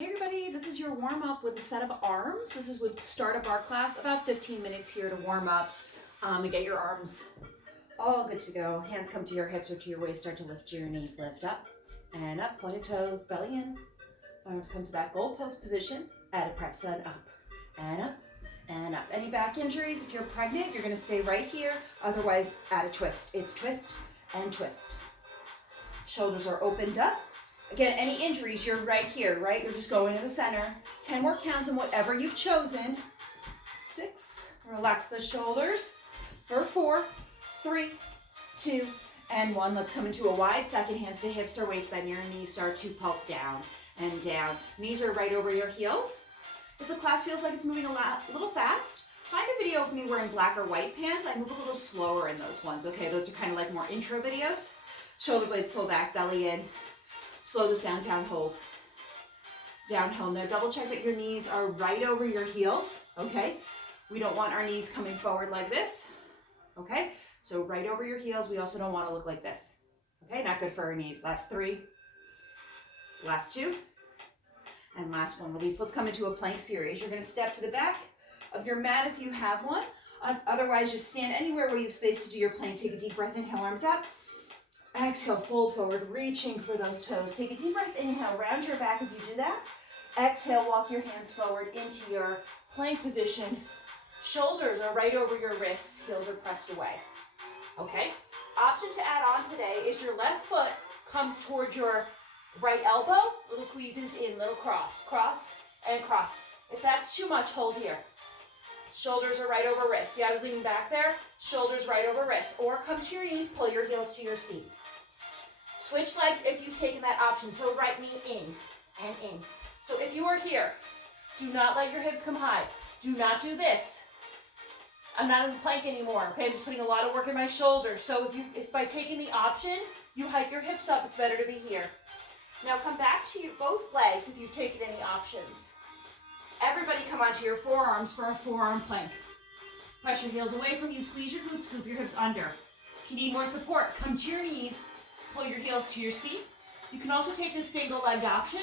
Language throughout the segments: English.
Hey everybody, this is your warm-up with a set of arms. This is with start a bar class, about 15 minutes here to warm up and get your arms all good to go. Hands come to your hips or to your waist, start to lift your knees, lift up and up, pointed toes, belly in. Arms come to that goalpost position, add a press and up and up and up. Any back injuries, if you're pregnant, you're gonna stay right here. Otherwise, add a twist. It's twist and twist. Shoulders are opened up. Again, any injuries, you're right here, right? You're just going to the center. 10 more counts on whatever you've chosen. 6, relax the shoulders for 4, 3, 2, and 1. Let's come into a wide second, hands to hips or waist bend. Your knees start to pulse down and down. Knees are right over your heels. If the class feels like it's moving a little fast, find a video of me wearing black or white pants. I move a little slower in those ones, okay? Those are kind of like more intro videos. Shoulder blades pull back, belly in. Slow this down, down hold. Down hold. Now double check that your knees are right over your heels, okay? We don't want our knees coming forward like this, okay? So right over your heels. We also don't want to look like this, okay? Not good for our knees. Last 3, last 2, and last 1. Release. Let's come into a plank series. You're going to step to the back of your mat if you have one. Otherwise, just stand anywhere where you have space to do your plank. Take a deep breath, inhale, arms up. Exhale, fold forward, reaching for those toes. Take a deep breath, inhale, round your back as you do that. Exhale, walk your hands forward into your plank position. Shoulders are right over your wrists, heels are pressed away. Okay? Option to add on today is your left foot comes towards your right elbow, little squeezes in, little cross, cross, and cross. If that's too much, hold here. Shoulders are right over wrists. See, I was leaning back there, shoulders right over wrists. Or come to your knees, pull your heels to your seat. Switch legs if you've taken that option. So right knee in and in. So if you are here, do not let your hips come high. Do not do this. I'm not in the plank anymore, okay? I'm just putting a lot of work in my shoulders. So if by taking the option, you hike your hips up, it's better to be here. Now come back to both legs if you've taken any options. Everybody come onto your forearms for a forearm plank. Press your heels away from you, squeeze your glutes, scoop your hips under. If you need more support, come to your knees, pull your heels to your seat. You can also take this single leg option.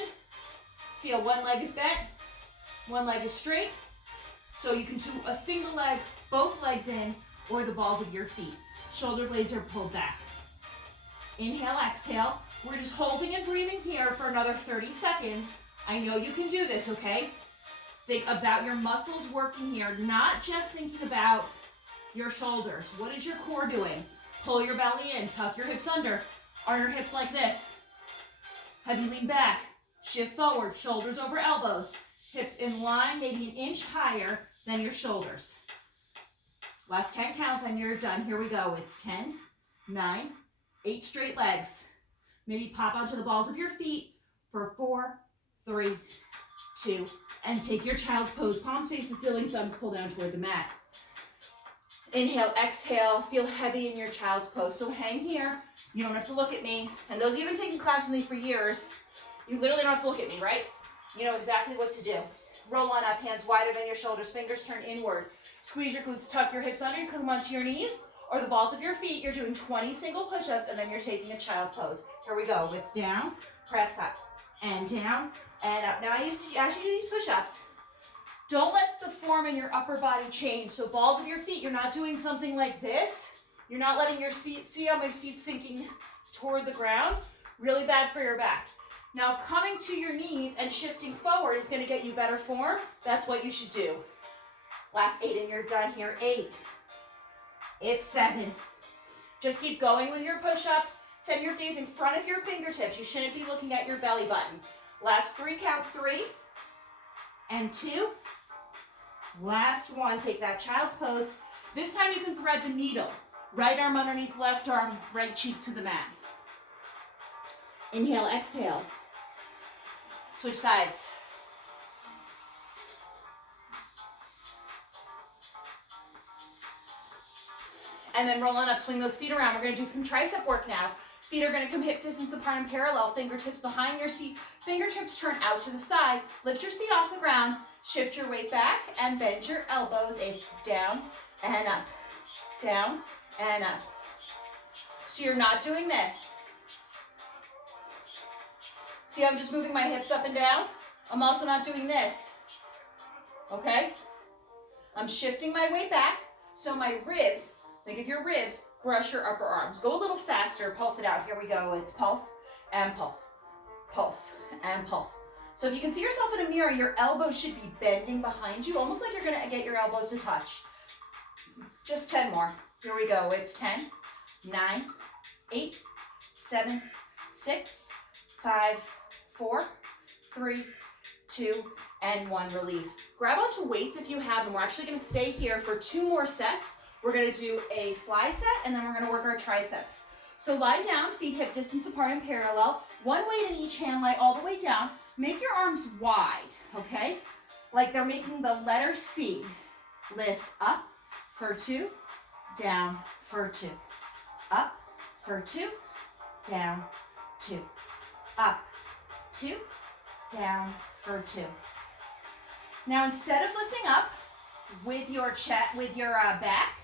See how one leg is bent, one leg is straight. So you can do a single leg, both legs in, or the balls of your feet. Shoulder blades are pulled back. Inhale, exhale. We're just holding and breathing here for another 30 seconds. I know you can do this, okay? Think about your muscles working here, not just thinking about your shoulders. What is your core doing? Pull your belly in, tuck your hips under. Are your hips like this? Have you leaned back? Shift forward, shoulders over elbows. Hips in line, maybe an inch higher than your shoulders. Last 10 counts and you're done. Here we go. It's 10, 9, 8 straight legs. Maybe pop onto the balls of your feet for 4, 3, 2, and take your child's pose. Palms face the ceiling, thumbs pull down toward the mat. Inhale, exhale, feel heavy in your child's pose. So hang here, you don't have to look at me. And those of you who have been taking class with me for years, you literally don't have to look at me, right? You know exactly what to do. Roll on up, hands wider than your shoulders, fingers turn inward. Squeeze your glutes, tuck your hips under, you come onto your knees, or the balls of your feet. You're doing 20 single push-ups, and then you're taking a child's pose. Here we go. It's down, press up, and down, and up. Now, as you do these push-ups, don't let the form in your upper body change. So balls of your feet, you're not doing something like this. You're not letting your seat, see how my seat's sinking toward the ground? Really bad for your back. Now, if coming to your knees and shifting forward is gonna get you better form, that's what you should do. Last 8 and you're done here. 8. It's 7. Just keep going with your push-ups. Send your gaze in front of your fingertips. You shouldn't be looking at your belly button. Last 3 counts, 3 and 2. Last 1, take that child's pose. This time you can thread the needle. Right arm underneath left arm, right cheek to the mat. Inhale, exhale. Switch sides. And then roll on up, swing those feet around. We're gonna do some tricep work now. Feet are gonna come hip distance apart and parallel, fingertips behind your seat. Fingertips turn out to the side. Lift your seat off the ground, shift your weight back, and bend your elbows. It's down and up, down and up. So you're not doing this. See how I'm just moving my hips up and down? I'm also not doing this, okay? I'm shifting my weight back so my ribs, think of your ribs, brush your upper arms. Go a little faster, pulse it out. Here we go. It's pulse and pulse, pulse and pulse. So if you can see yourself in a mirror, your elbows should be bending behind you, almost like you're gonna get your elbows to touch. Just 10 more. Here we go. It's 10, 9, 8, 7, 6, 5, 4, 3, 2, and 1. Release. Grab onto weights if you have them. We're actually going to stay here for 2 more sets. We're going to do a fly set, and then we're going to work our triceps. So lie down, feet hip distance apart and parallel. One weight in each hand, lie all the way down. Make your arms wide, okay? Like they're making the letter C. Lift up for 2, down for 2. Up for 2, down, 2. Up, 2, down for 2. Now instead of lifting up with your back,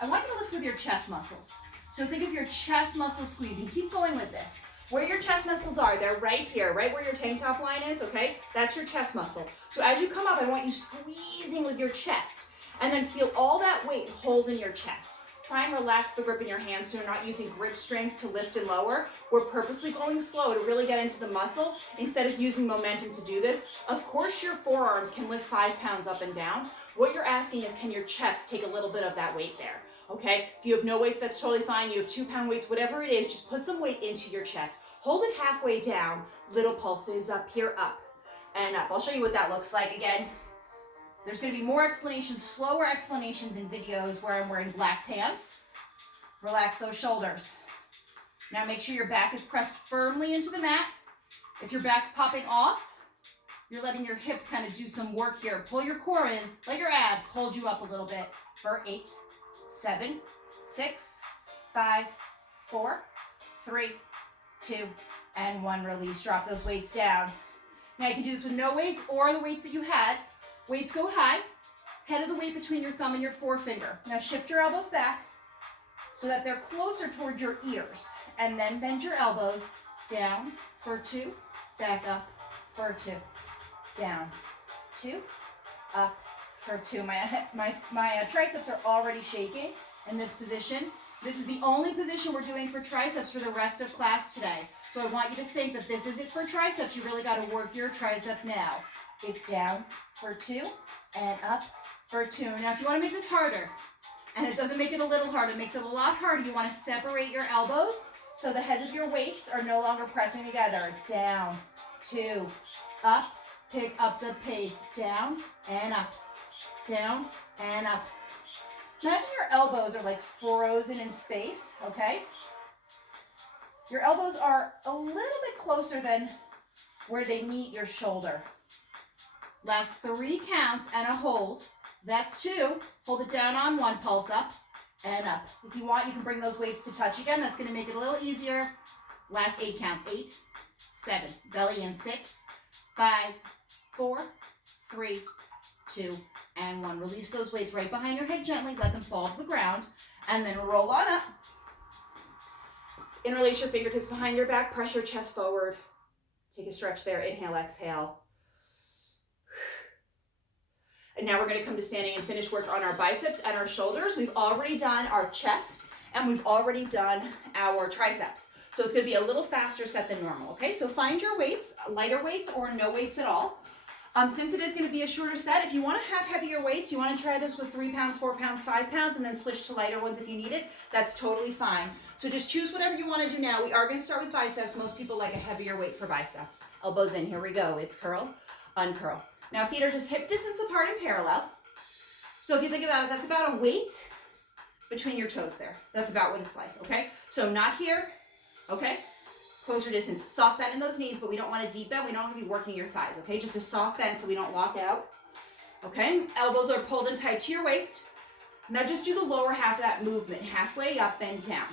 I want you to lift with your chest muscles. So think of your chest muscles squeezing. Keep going with this. Where your chest muscles are, they're right here, right where your tank top line is, okay? That's your chest muscle. So as you come up, I want you squeezing with your chest. And then feel all that weight hold in your chest. Try and relax the grip in your hands so you're not using grip strength to lift and lower. We're purposely going slow to really get into the muscle instead of using momentum to do this. Of course, your forearms can lift 5 pounds up and down. What you're asking is, can your chest take a little bit of that weight there? Okay? If you have no weights, that's totally fine. You have 2-pound weights, whatever it is, just put some weight into your chest. Hold it halfway down. Little pulses up here, up and up. I'll show you what that looks like again. There's going to be more explanations, slower explanations in videos where I'm wearing black pants. Relax those shoulders. Now make sure your back is pressed firmly into the mat. If your back's popping off, you're letting your hips kind of do some work here. Pull your core in, let your abs hold you up a little bit for 8, 7, 6, 5, 4, 3, 2, and 1. Release. Drop those weights down. Now you can do this with no weights or the weights that you had. Weights go high, head of the weight between your thumb and your forefinger. Now shift your elbows back so that they're closer toward your ears. And then bend your elbows down for 2, back up for 2, down, 2, up for 2. My triceps are already shaking in this position. This is the only position we're doing for triceps for the rest of class today. So I want you to think that this is it for triceps. You really got to work your tricep now. It's down for 2 and up for 2. Now, if you want to make this harder, and it doesn't make it a little harder, it makes it a lot harder, you want to separate your elbows so the heads of your weights are no longer pressing together. Down, 2, up, pick up the pace. Down and up, down and up. Imagine your elbows are like frozen in space, okay? Your elbows are a little bit closer than where they meet your shoulder. Last 3 counts and a hold. That's 2. Hold it down on 1, pulse up and up. If you want, you can bring those weights to touch again. That's going to make it a little easier. Last 8 counts. 8, 7, belly in 6, 5, 4, 3, 2, and 1. Release those weights right behind your head gently. Let them fall to the ground. And then roll on up. Interlace your fingertips behind your back. Press your chest forward. Take a stretch there. Inhale, exhale. And now we're going to come to standing and finish work on our biceps and our shoulders. We've already done our chest and we've already done our triceps. So it's going to be a little faster set than normal, okay? So find your weights, lighter weights or no weights at all. Since it is going to be a shorter set, if you want to have heavier weights, you want to try this with 3 pounds, 4 pounds, 5 pounds, and then switch to lighter ones if you need it, that's totally fine. So just choose whatever you want to do now. We are going to start with biceps. Most people like a heavier weight for biceps. Elbows in, here we go. It's curl, uncurl. Now feet are just hip distance apart and parallel. So if you think about it, that's about a weight between your toes there. That's about what it's like, okay? So not here, okay? Closer distance. Soft bend in those knees, but we don't want a deep bend. We don't want to be working your thighs, okay? Just a soft bend so we don't lock out, okay? Elbows are pulled in tight to your waist. Now just do the lower half of that movement. Halfway up and down.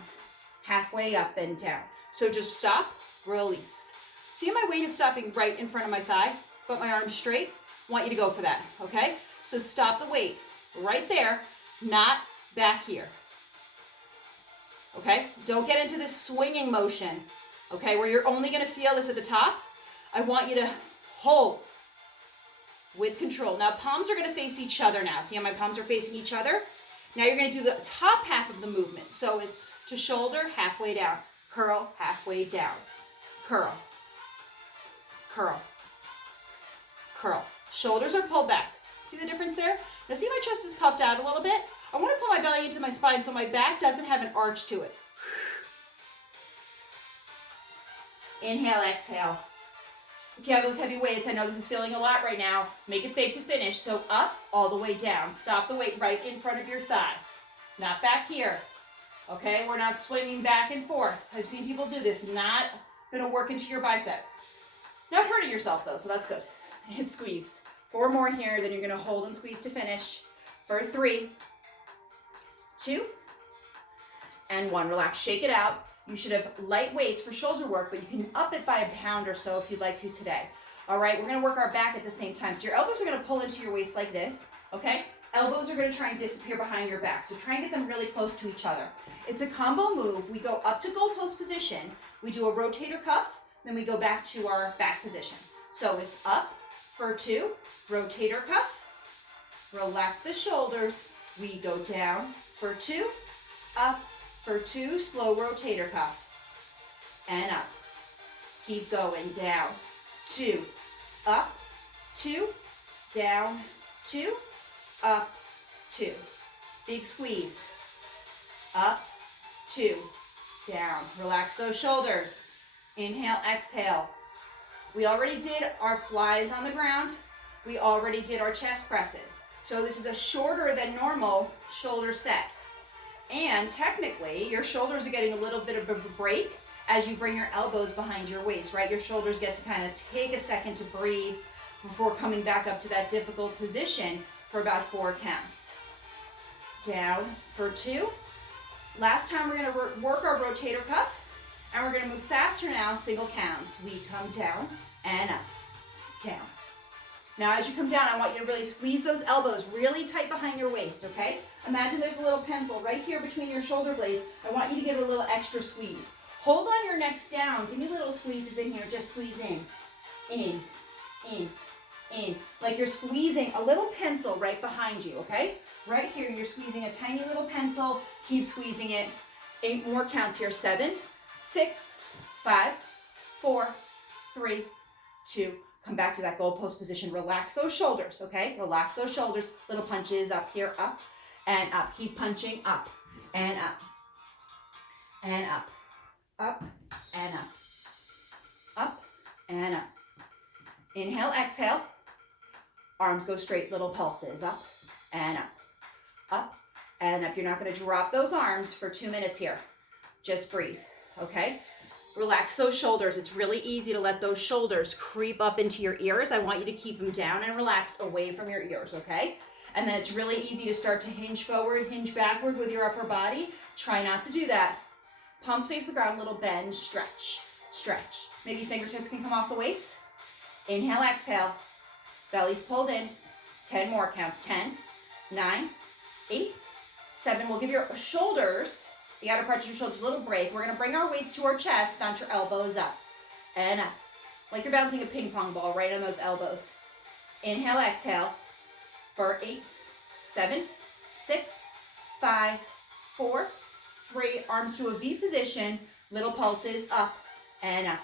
Halfway up and down. So just stop, release. See, my weight is stopping right in front of my thigh, but my arm's straight. Want you to go for that, okay? So stop the weight right there, not back here, okay? Don't get into this swinging motion, okay, where you're only gonna feel this at the top. I want you to hold with control. Now palms are gonna face each other now. See how my palms are facing each other? Now you're gonna do the top half of the movement. So it's to shoulder, halfway down. Curl, halfway down. Curl, curl, curl. Shoulders are pulled back. See the difference there? Now see my chest is puffed out a little bit? I wanna pull my belly into my spine so my back doesn't have an arch to it. Inhale, exhale. If you have those heavy weights, I know this is feeling a lot right now, make it big to finish. So up, all the way down. Stop the weight right in front of your thigh. Not back here. Okay, we're not swinging back and forth. I've seen people do this. Not gonna work into your bicep. Not hurting yourself though, so that's good. And squeeze. 4 more here, then you're gonna hold and squeeze to finish. For 3, 2, and 1. Relax, shake it out. You should have light weights for shoulder work, but you can up it by a pound or so if you'd like to today. All right, we're gonna work our back at the same time. So your elbows are gonna pull into your waist like this, okay? Elbows are gonna try and disappear behind your back. So try and get them really close to each other. It's a combo move. We go up to goalpost position. We do a rotator cuff, then we go back to our back position. So it's up for 2, rotator cuff, relax the shoulders. We go down for 2, up for 2, slow rotator cuff, and up. Keep going, down, 2, up, 2, down, 2, up, 2. Big squeeze, up, 2, down. Relax those shoulders. Inhale, exhale. We already did our flies on the ground. We already did our chest presses. So this is a shorter than normal shoulder set. And technically, your shoulders are getting a little bit of a break as you bring your elbows behind your waist, right? Your shoulders get to kind of take a second to breathe before coming back up to that difficult position for about 4 counts. Down for 2. Last time we're gonna work our rotator cuff, and we're gonna move faster now, single counts. We come down and up, down. Now as you come down, I want you to really squeeze those elbows really tight behind your waist, okay? Imagine there's a little pencil right here between your shoulder blades. I want you to give it a little extra squeeze. Hold on your necks down. Give me little squeezes in here. Just squeeze in, in, in. Like you're squeezing a little pencil right behind you, okay? Right here, you're squeezing a tiny little pencil. Keep squeezing it. 8 more counts here. 7, 6, 5, 4, 3, 2. Come back to that goalpost position. Relax those shoulders, okay? Relax those shoulders. Little punches up here, up and up. Keep punching up and up and up, up and up, up and up. Inhale, exhale. Arms go straight, little pulses, up and up and up. You're not gonna drop those arms for 2 minutes here. Just breathe, okay? Relax those shoulders. It's really easy to let those shoulders creep up into your ears. I want you to keep them down and relaxed away from your ears, okay? And then it's really easy to start to hinge forward, hinge backward with your upper body. Try not to do that. Palms face the ground, little bend, stretch, stretch. Maybe fingertips can come off the weights. Inhale, exhale. Belly's pulled in. 10 more counts. 10, 9, 8, 7. We'll give your shoulders, the outer parts of your shoulders, a little break. We're gonna bring our weights to our chest, bounce your elbows up and up. Like you're bouncing a ping pong ball right on those elbows. Inhale, exhale for 8, 7, 6, 5, 4, 3. Arms to a V position, little pulses up and up.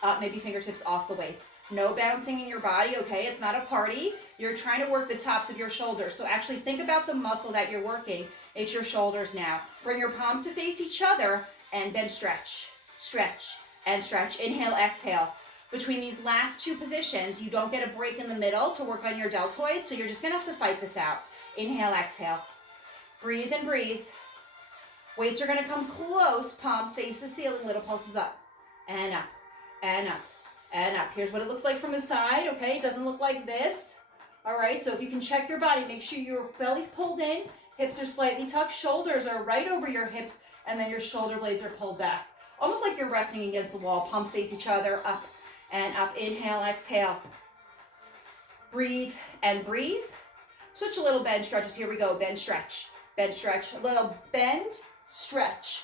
Up, maybe fingertips off the weights. No bouncing in your body, okay? It's not a party. You're trying to work the tops of your shoulders. So actually think about the muscle that you're working. It's your shoulders now. Bring your palms to face each other and then stretch, stretch, and stretch. Inhale, exhale. Between these last 2 positions, you don't get a break in the middle to work on your deltoids, so you're just gonna have to fight this out. Inhale, exhale. Breathe and breathe. Weights are gonna come close, palms face the ceiling, little pulses up and up and up and up. Here's what it looks like from the side, okay? It doesn't look like this. All right, so if you can check your body, make sure your belly's pulled in, hips are slightly tucked, shoulders are right over your hips, and then your shoulder blades are pulled back. Almost like you're resting against the wall, palms face each other, up and up. Inhale, exhale. Breathe and breathe. Switch a little bend stretches. Here we go, bend, stretch, a little bend, stretch,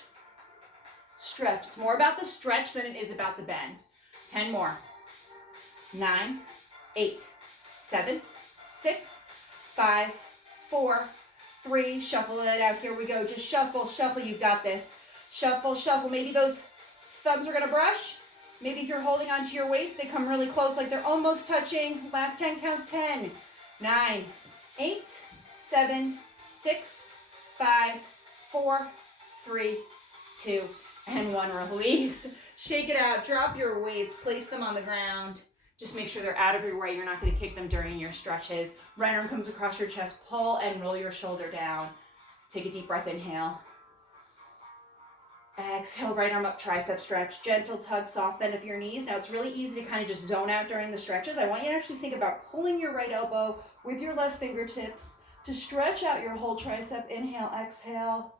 stretch. It's more about the stretch than it is about the bend. 10 more. 9, 8, 7, 6, 5, 4, 3. Shuffle it out. Here we go. Just shuffle, shuffle. You've got this. Shuffle, shuffle. Maybe those thumbs are going to brush. Maybe if you're holding onto your weights, they come really close, like they're almost touching. Last 10 counts. 10, 9, 8, 7, 6, 5, 4, 3, 2, and 1. Release. Shake it out. Drop your weights. Place them on the ground. Just make sure they're out of your way. You're not going to kick them during your stretches. Right arm comes across your chest. Pull and roll your shoulder down. Take a deep breath. Inhale. Exhale, right arm up, tricep stretch. Gentle tug, soft bend of your knees. Now it's really easy to kind of just zone out during the stretches. I want you to actually think about pulling your right elbow with your left fingertips to stretch out your whole tricep. Inhale, exhale.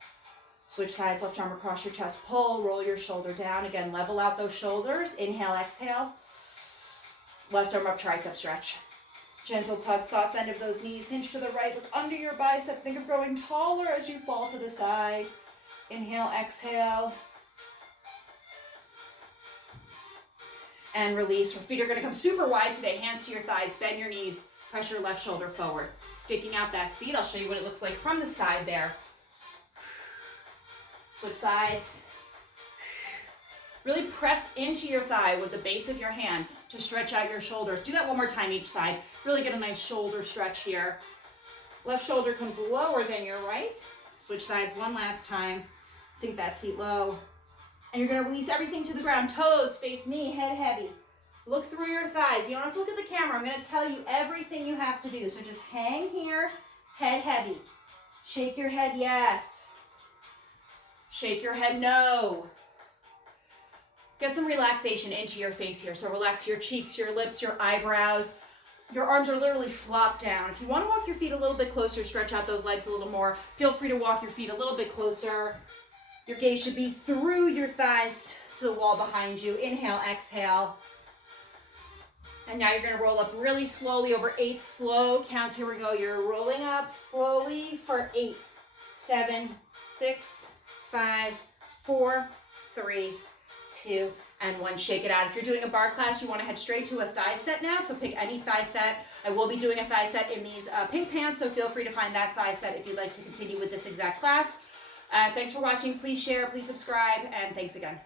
Switch sides, left arm across your chest. Pull, roll your shoulder down. Again, level out those shoulders. Inhale, exhale. Left arm up, tricep stretch. Gentle tug, soft bend of those knees. Hinge to the right, look under your bicep. Think of growing taller as you fall to the side. Inhale, exhale. And release. Your feet are going to come super wide today. Hands to your thighs. Bend your knees. Press your left shoulder forward. Sticking out that seat. I'll show you what it looks like from the side there. Switch sides. Really press into your thigh with the base of your hand to stretch out your shoulders. Do that one more time each side. Really get a nice shoulder stretch here. Left shoulder comes lower than your right. Switch sides one last time. Sink that seat low. And you're going to release everything to the ground. Toes face knee, head heavy. Look through your thighs. You don't have to look at the camera. I'm going to tell you everything you have to do. So just hang here, head heavy. Shake your head, yes. Shake your head, no. Get some relaxation into your face here. So relax your cheeks, your lips, your eyebrows. Your arms are literally flopped down. If you want to walk your feet a little bit closer, stretch out those legs a little more. Feel free to walk your feet a little bit closer. Your gaze should be through your thighs to the wall behind you. Inhale, exhale. And now you're going to roll up really slowly over 8 slow counts. Here we go. You're rolling up slowly for 8, 7, 6, 5, 4, 3, 2, and 1. Shake it out. If you're doing a bar class, you want to head straight to a thigh set now. So pick any thigh set. I will be doing a thigh set in these pink pants, so feel free to find that thigh set if you'd like to continue with this exact class. Thanks for watching. Please share, please subscribe, and thanks again.